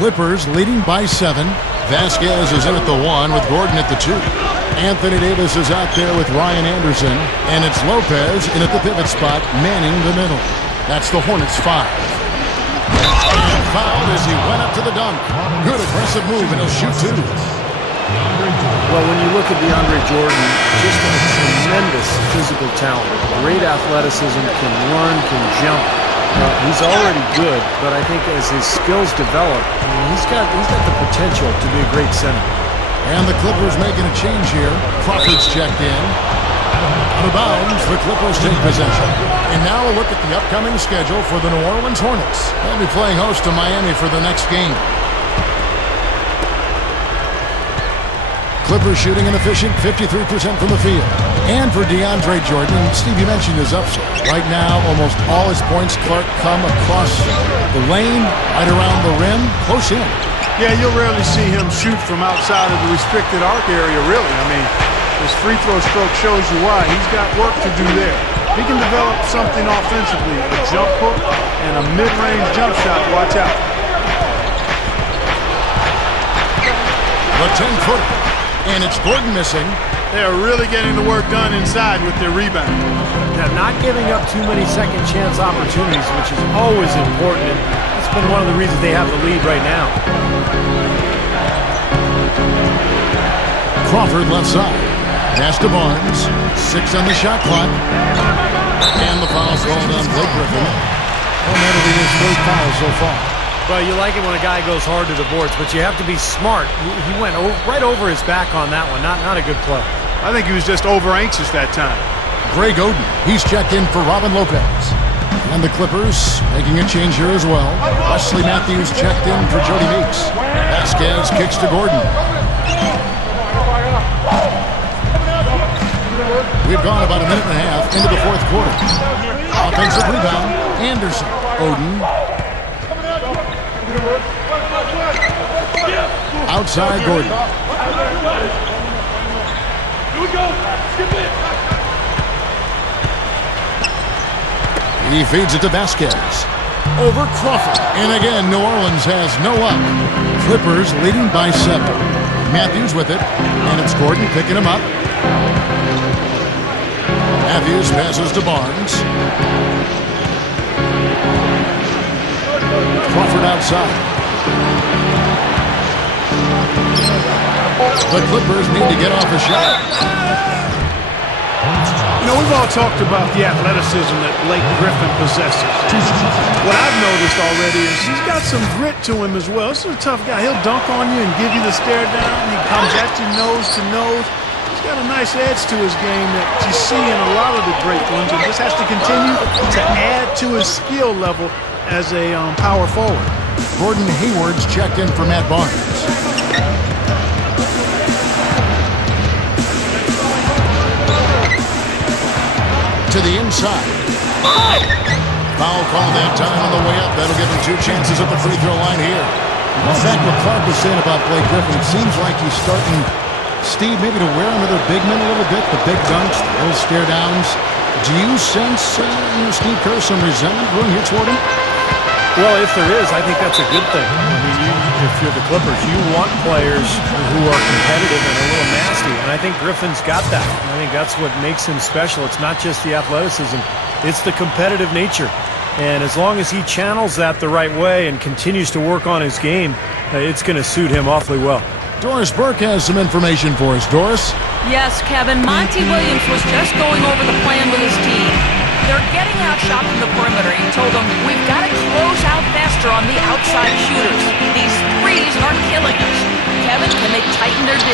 Clippers leading by 7. Vasquez is in at the 1 with Gordon at the 2. Anthony Davis is out there with Ryan Anderson. And it's Lopez in at the pivot spot, manning the middle. That's the Hornets' 5. And fouled as he went up to the dunk. Good aggressive move, and he'll shoot 2. Well, when you look at DeAndre Jordan, just a tremendous physical talent. Great athleticism, can run, can jump. He's already good, but I think as his skills develop, he's got the potential to be a great center. And the Clippers making a change here. Crawford's checked in. Out of bounds, the Clippers take possession. And now a look at the upcoming schedule for the New Orleans Hornets. They'll be playing host to Miami for the next game. Clippers shooting an efficient 53% from the field. And for DeAndre Jordan, Steve, you mentioned his upside. Right now, almost all his points, Clark, come across the lane, right around the rim, close in. Yeah, you'll rarely see him shoot from outside of the restricted arc area, really. I mean, his free throw stroke shows you why. He's got work to do there. He can develop something offensively, a jump hook and a mid-range jump shot. Watch out. The 10-footer. And it's Gordon missing. They're really getting the work done inside with their rebound. Now, not giving up too many second chance opportunities, which is always important. And that's been one of the reasons they have the lead right now. Crawford left side. Pass to Barnes. 6 on the shot clock. And the foul called on Blake Griffin. And that'll be his 3rd foul so far. Well, you like it when a guy goes hard to the boards, but you have to be smart. He went right over his back on that one. Not a good play. I think he was just over-anxious that time. Greg Oden, he's checked in for Robin Lopez. And the Clippers making a change here as well. Wesley Matthews checked in for Jody Meeks. Vasquez kicks to Gordon. We've gone about a minute and a half into the 4th quarter. Offensive rebound, Anderson. Oden. Outside Gordon. Here we go. Skip it. He feeds it to Vasquez. Over Crawford. And again, New Orleans has no luck. Clippers leading by 7. Matthews with it. And it's Gordon picking him up. Matthews passes to Barnes. Crawford outside. The Clippers need to get off a shot. You know, we've all talked about the athleticism that Blake Griffin possesses. What I've noticed already is he's got some grit to him as well. This is a tough guy. He'll dunk on you and give you the stare down. He comes at you nose to nose. He's got a nice edge to his game that you see in a lot of the great ones, and just has to continue to add to his skill level as a power forward. Gordon Hayward's checked in for Matt Barnes. To the inside. Foul call that time on the way up. That'll give him 2 chances at the free throw line here. In fact, what Clark was saying about Blake Griffin, it seems like he's starting, Steve, maybe to wear under their big men a little bit, the big dunks, the little stare downs. Do you sense Steve Kerr some resentment brewing here toward him? Well, if there is, I think that's a good thing. I mean, if you're the Clippers, you want players who are competitive and a little nasty, and I think Griffin's got that. I think that's what makes him special. It's not just the athleticism, it's the competitive nature. And as long as he channels that the right way and continues to work on his game, it's going to suit him awfully well. Doris Burke has some information for us. Doris? Yes, Kevin. Monty Williams was just going over the plan with his team. They're getting outshot from the perimeter. He told them, we've got to close out faster on the outside shooters. These threes are killing us. Kevin, can they tighten their D?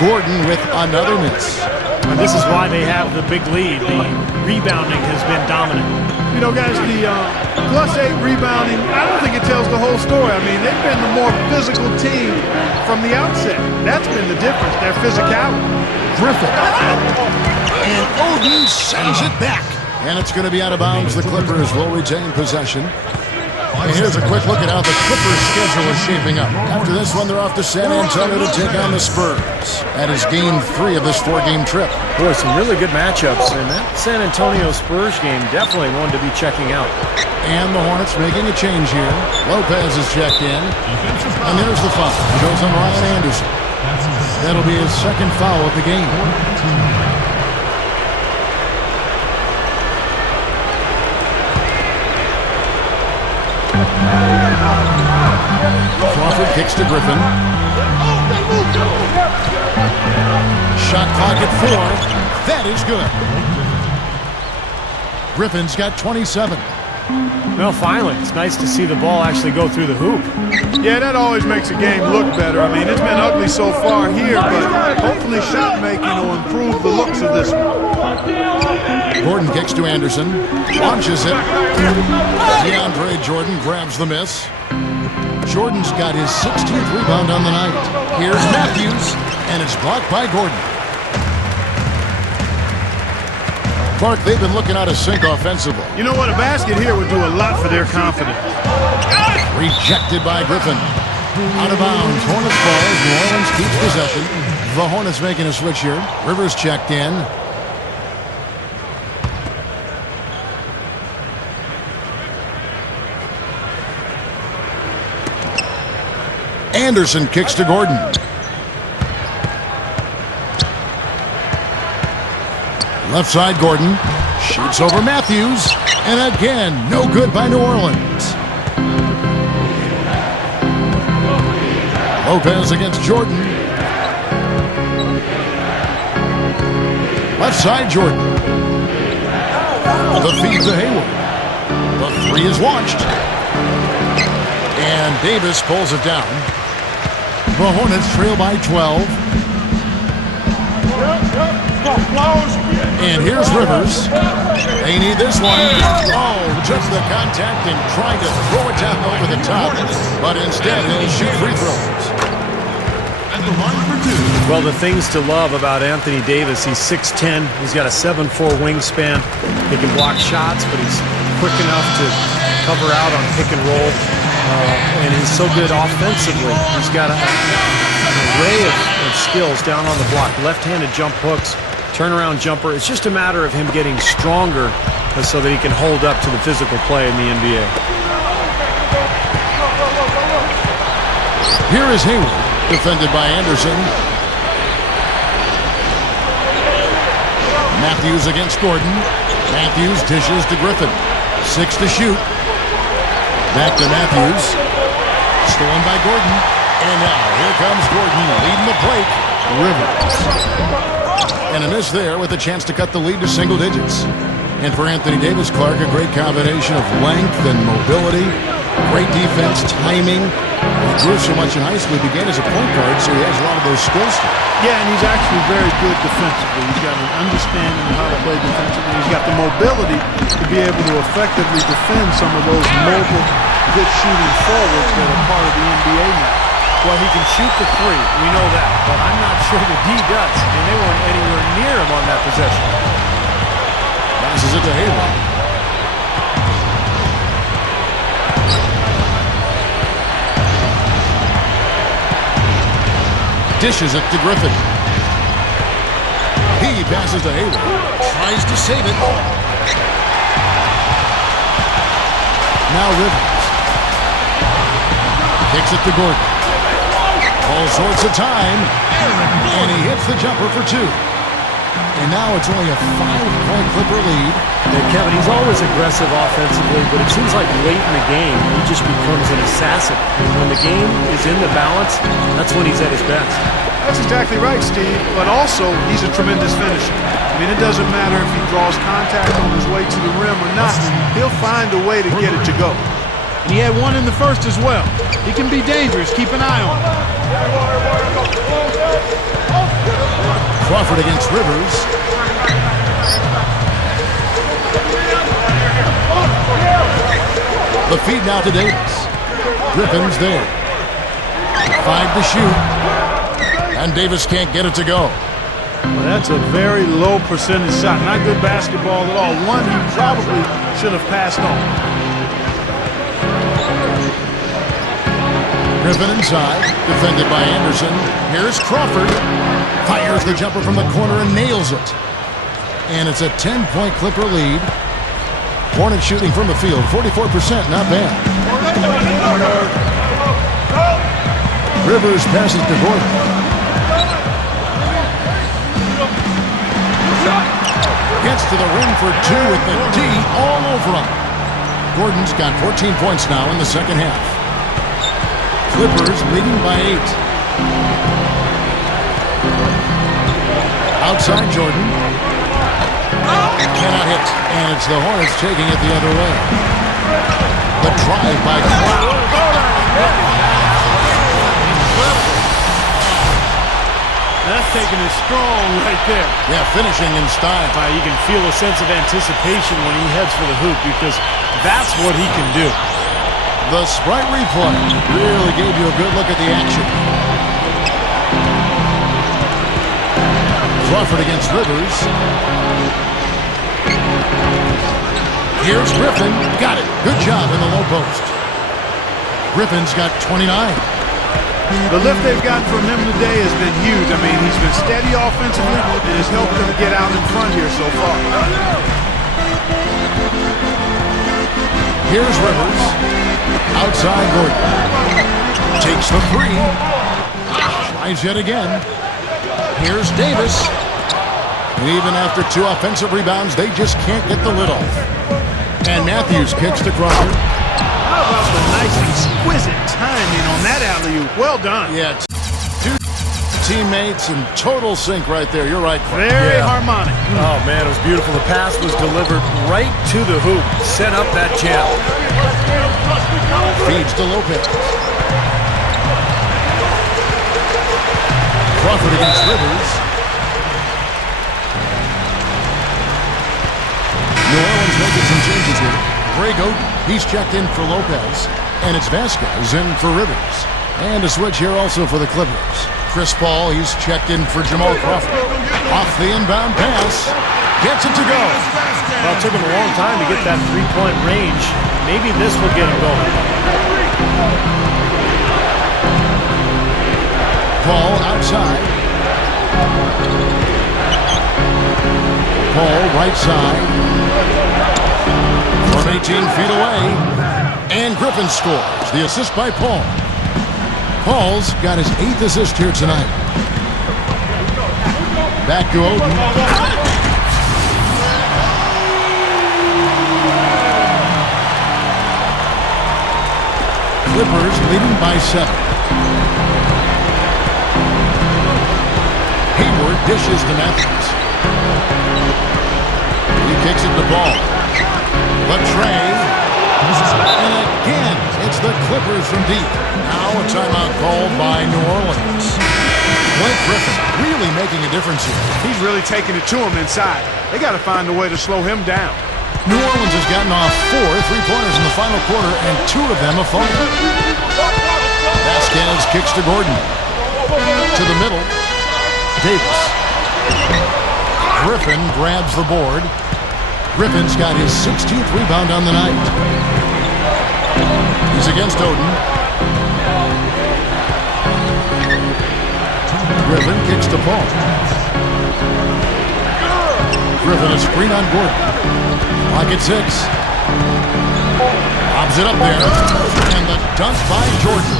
Gordon with another miss. And this is why they have the big lead. The rebounding has been dominant. You know, guys, the +8 rebounding, I don't think it tells the whole story. I mean, they've been the more physical team from the outset. That's been the difference, their physicality. Griffin. And Oden sends it back. And it's going to be out of bounds. The Clippers will retain possession. And here's a quick look at how the Clippers' schedule is shaping up. After this one, they're off to San Antonio to take on the Spurs. That is game 3 of this 4-game trip. Boy, some really good matchups, and that San Antonio Spurs game definitely one to be checking out. And the Hornets making a change here. Lopez is checked in. And there's the foul. It goes on Ryan Anderson. That'll be his second foul of the game. Crawford kicks to Griffin. Shot clock at 4. That is good. Griffin's got 27. Well, finally, it's nice to see the ball actually go through the hoop. Yeah, that always makes a game look better. I mean, it's been ugly so far here, but hopefully shot making will improve the looks of this one. Gordon kicks to Anderson. Launches it. DeAndre Jordan grabs the miss. Jordan's got his 16th rebound on the night. Here's Matthews, and it's blocked by Gordon. Clark, they've been looking out of sync offensively. You know what? A basket here would do a lot for their confidence. Rejected by Griffin. Out of bounds. Hornets ball. New Orleans keeps possession. The Hornets making a switch here. Rivers checked in. Anderson kicks to Gordon. Left side, Gordon shoots over Matthews, and again, no good by New Orleans. Lopez against Jordan. Left side, Jordan. The feed to Hayward. The 3 is launched. And Davis pulls it down. The Hornets trail by 12. And here's Rivers. They need this one. Oh, just the contact and trying to throw it down over the top. But instead, he'll shoot free throws. And the line for 2. Well, the things to love about Anthony Davis, he's 6'10". He's got a 7'4" wingspan. He can block shots, but he's quick enough to cover out on pick and roll. And he's so good offensively. He's got an array of skills down on the block. Left-handed jump hooks, turnaround jumper. It's just a matter of him getting stronger so that he can hold up to the physical play in the NBA. Here is Hayward, defended by Anderson. Matthews against Gordon. Matthews dishes to Griffin. 6 to shoot. Back to Matthews. Stolen by Gordon. And now here comes Gordon leading the break. Rivers. And a miss there with a chance to cut the lead to single digits. And for Anthony Davis, Clark, a great combination of length and mobility. Great defense, timing. He grew so much in high school. He began as a point guard, so he has a lot of those skills still. Yeah, and he's actually very good defensively. He's got an understanding of how to play defensively. He's got the mobility to be able to effectively defend some of those mobile, good shooting forwards that are part of the NBA now. Well, he can shoot the 3. We know that. But I'm not sure that D does. I mean, they weren't anywhere near him on that possession. Passes it to Hayward. Dishes it to Griffin. He passes to Hayward. Tries to save it. Now Rivers. Kicks it to Gordon. All sorts of time. And he hits the jumper for 2. And now it's only a 5-point Clipper lead. Yeah, Kevin, he's always aggressive offensively, but it seems like late in the game, he just becomes an assassin. And when the game is in the balance, that's when he's at his best. That's exactly right, Steve. But also, he's a tremendous finisher. I mean, it doesn't matter if he draws contact on his way to the rim or not. He'll find a way to get it to go. And he had one in the first as well. He can be dangerous. Keep an eye on him. Crawford against Rivers. The feed now to Davis. Griffin's there. 5 to shoot. And Davis can't get it to go. Well, that's a very low percentage shot. Not good basketball at all. One he probably should have passed on. Griffin inside, defended by Anderson. Here's Crawford. Fires the jumper from the corner and nails it. And it's a 10-point Clipper lead. Hornets shooting from the field, 44%, not bad. Rivers passes to Gordon. Gets to the rim for two with the D all over him. Gordon's got 14 points now in the second half. Clippers leading by 8. Outside Jordan. Cannot hit. And it's the Hornets taking it the other way. The drive by That's taking it strong right there. Yeah, finishing in style. You can feel a sense of anticipation when he heads for the hoop because that's what he can do. The Sprite replay really gave you a good look at the action. Crawford against Rivers. Here's Griffin. Got it. Good job in the low post. Griffin's got 29. The lift they've gotten from him today has been huge. I mean, he's been steady offensively and has helped them get out in front here so far. Here's Rivers. Outside Gordon. Takes the three. Tries yet again. Here's Davis. And even after 2 offensive rebounds, they just can't get the lid off. And Matthews kicks to Crawford. How about the nice, exquisite timing on that alley-oop? Well done. Yeah, 2 teammates in total sync right there. You're right, Clark. Very harmonic. Oh, man, it was beautiful. The pass was delivered right to the hoop. Set up that jam. Feeds to Lopez. Crawford against Rivers. New Orleans making some changes here. Greg Oden, he's checked in for Lopez. And it's Vasquez in for Rivers. And a switch here also for the Clippers. Chris Paul, he's checked in for Jamal Crawford. Off the inbound pass. Gets it to go. Well, it took him a long time to get that three-point range. Maybe this will get him going. Paul outside. Paul right side. From 18 feet away. And Griffin scores. The assist by Paul. Paul's got his 8th assist here tonight. Back to Oden. Clippers leading by 7. Hayward dishes to Matthews. He kicks it to Ball. Latrey. And again, it's the Clippers from deep. Now a timeout called by New Orleans. Blake Griffin really making a difference here. He's really taking it to him inside. They got to find a way to slow him down. New Orleans has gotten off 4 3-pointers in the final quarter, and 2 of them have fallen. Vasquez kicks to Gordon. To the middle. Davis. Griffin grabs the board. Griffin's got his 16th rebound on the night. He's against Oden. Griffin kicks to Paul. Griffin a screen on Gordon. Clock at 6. Lobs it up there. And the dunk by Jordan.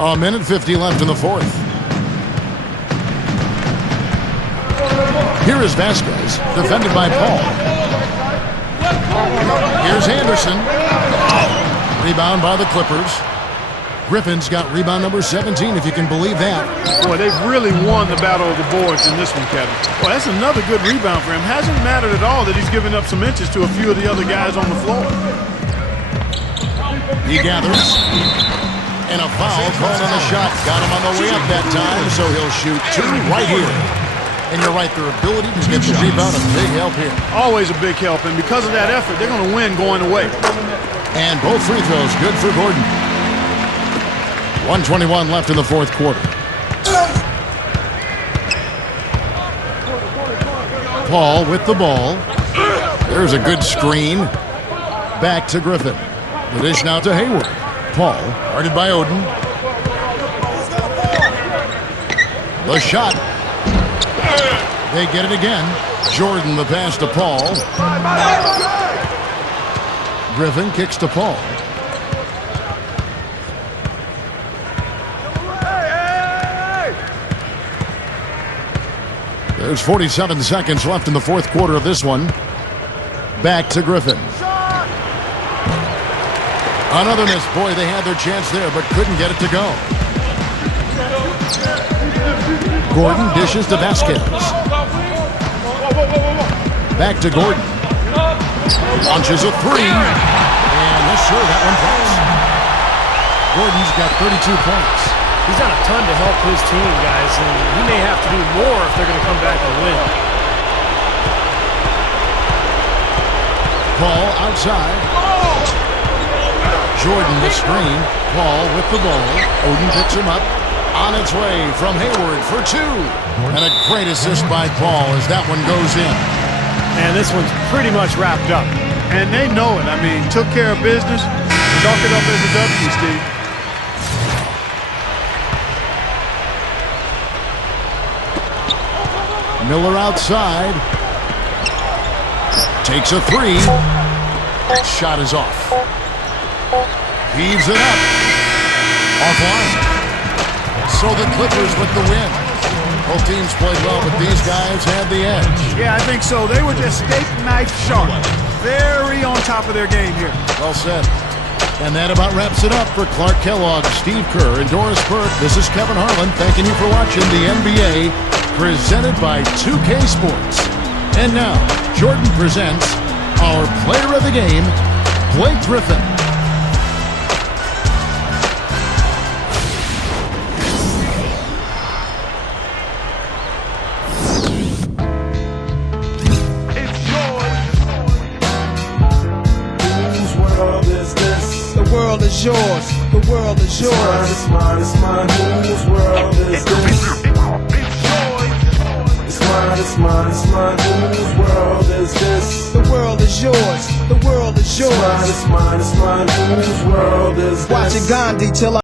A minute 50 left in the fourth. Here is Vasquez, defended by Paul. Here's Anderson. Rebound by the Clippers. Griffin's got rebound number 17, if you can believe that. Boy, they've really won the battle of the boards in this one, Kevin. Boy, that's another good rebound for him. Hasn't mattered at all that he's given up some inches to a few of the other guys on the floor. He gathers. And a foul called on the shot. Got him on the way up that time, so he'll shoot 2 right here. And you're right, their ability to get the rebound, a big help here. Always a big help, and because of that effort, they're going to win going away. And both free throws good for Gordon. 1:21 left in the fourth quarter. Paul with the ball. There's a good screen. Back to Griffin. The dish now to Hayward. Paul, guarded by Oden. The shot. They get it again. Jordan the pass to Paul. Griffin kicks to Paul. There's 47 seconds left in the fourth quarter of this one. Back to Griffin. Another miss. Boy, they had their chance there, but couldn't get it to go. Gordon dishes to Vasquez. Back to Gordon. Launches a three. And yes, sir, that one falls. Gordon's got 32 points. He's done a ton to help his team, guys, and he may have to do more if they're going to come back and win. Paul outside. Jordan the screen. Paul with the ball. Oden picks him up. On its way from Hayward for two. And a great assist by Paul as that one goes in. And this one's pretty much wrapped up. And they know it. I mean, took care of business. Chalk it up as a W, Steve. Miller outside. Takes a three. Shot is off. Heaves it up. Offline. So the Clippers with the win. Both teams played well, but these guys had the edge. Yeah, I think so. They were just steak knife sharp. Very on top of their game here. Well said. And that about wraps it up for Clark Kellogg, Steve Kerr, and Doris Burke. This is Kevin Harlan thanking you for watching the NBA presented by 2K Sports. And now, Jordan presents our player of the game, Blake Griffin. The world is yours. The world is yours. It's mine, it's mine. Whose world is this? It's mine, it's mine, it's mine. Whose world is this? The world is yours. The world is yours. It's mine, it's mine, it's mine. Whose world is this? Watching Gandhi till